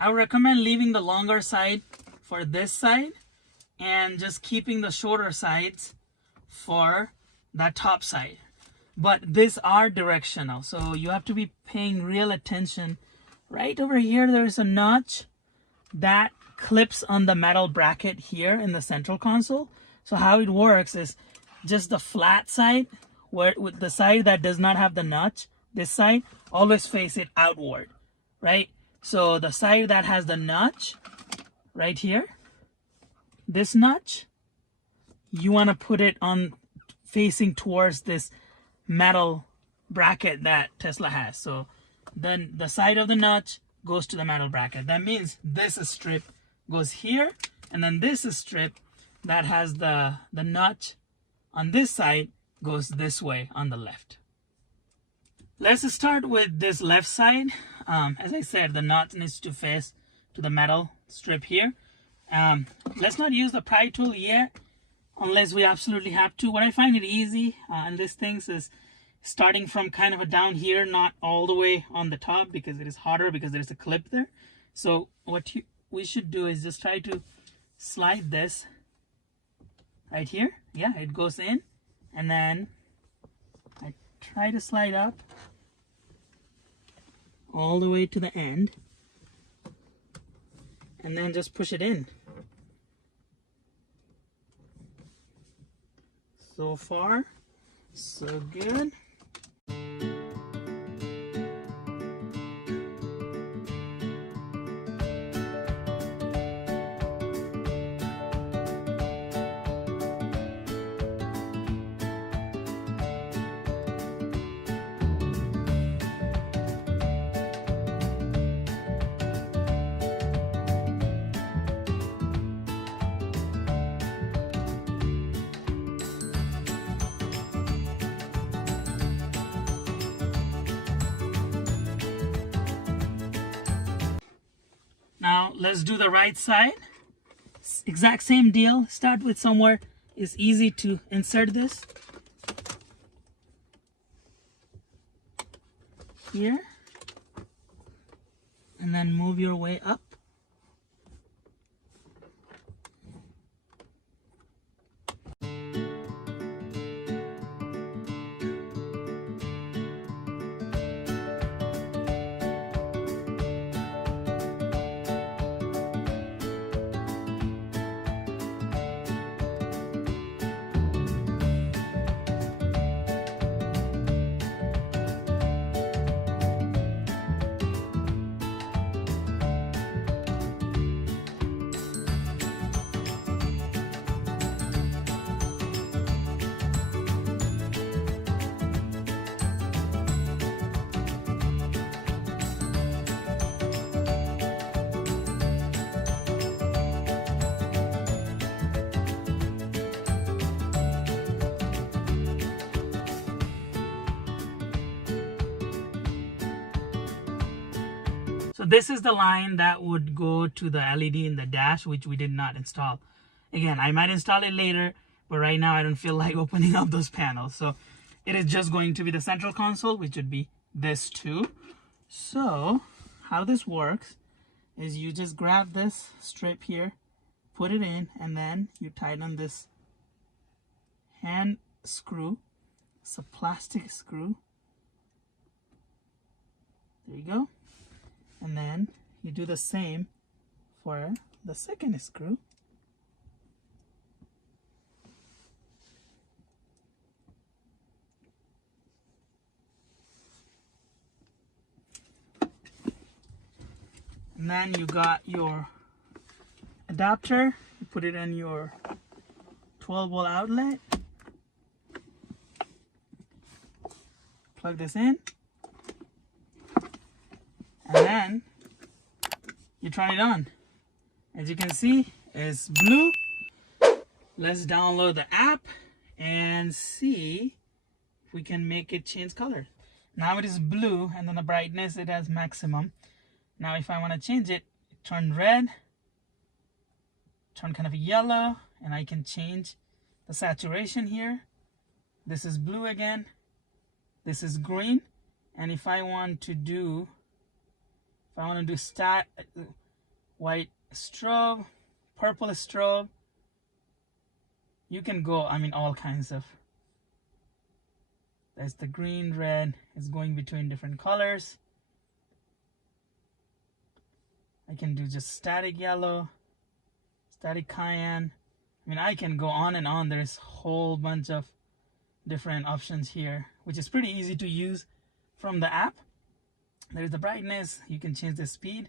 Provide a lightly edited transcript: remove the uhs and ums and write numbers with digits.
I would recommend leaving the longer side for this side and just keeping the shorter sides for that top side. But these are directional, so you have to be paying real attention. Right over here, there is a notch that clips on the metal bracket here in the central console. So how it works is just the flat side, where with the side that does not have the notch, this side, always face it outward, right? So the side that has the notch right here, this notch, you want to put it on facing towards this metal bracket that Tesla has. So then the side of the notch goes to the metal bracket. That means this strip goes here, and then this strip that has the notch on this side goes this way on the left. Let's start with this left side. As I said, the notch needs to face to the metal strip here. Let's not use the pry tool yet unless we absolutely have to. What I find it easy in these things is starting from kind of a down here, not all the way on the top, because it is harder because there's a clip there. So what we should do is just try to slide this right here. Yeah, it goes in, and then I try to slide up all the way to the end, and then just push it in. So far, so good. Now let's do the right side. Exact same deal. Start with somewhere it's easy to insert this. Here. And then move your way up. So this is the line that would go to the LED in the dash, which we did not install. Again, I might install it later, but right now I don't feel like opening up those panels. So it is just going to be the central console, which would be this too. So how this works is you just grab this strip here, put it in, and then you tighten this hand screw. It's a plastic screw. There you go. And then you do the same for the second screw. And then you got your adapter. You put it in your 12-volt outlet. Plug this in. And then you turn it on. As you can see, it's blue. Let's download the app and see if we can make it change color. Now it is blue, and then the brightness, it has maximum. Now if I want to change it, turn red, turn kind of yellow, and I can change the saturation here. This is blue again. This is green. And if I want to do white strobe, purple strobe. You can go, I mean, all kinds of. That's the green, red. It's going between different colors. I can do just static yellow, static cayenne. I mean, I can go on and on. There's a whole bunch of different options here, which is pretty easy to use from the app. There's the brightness. You can change the speed.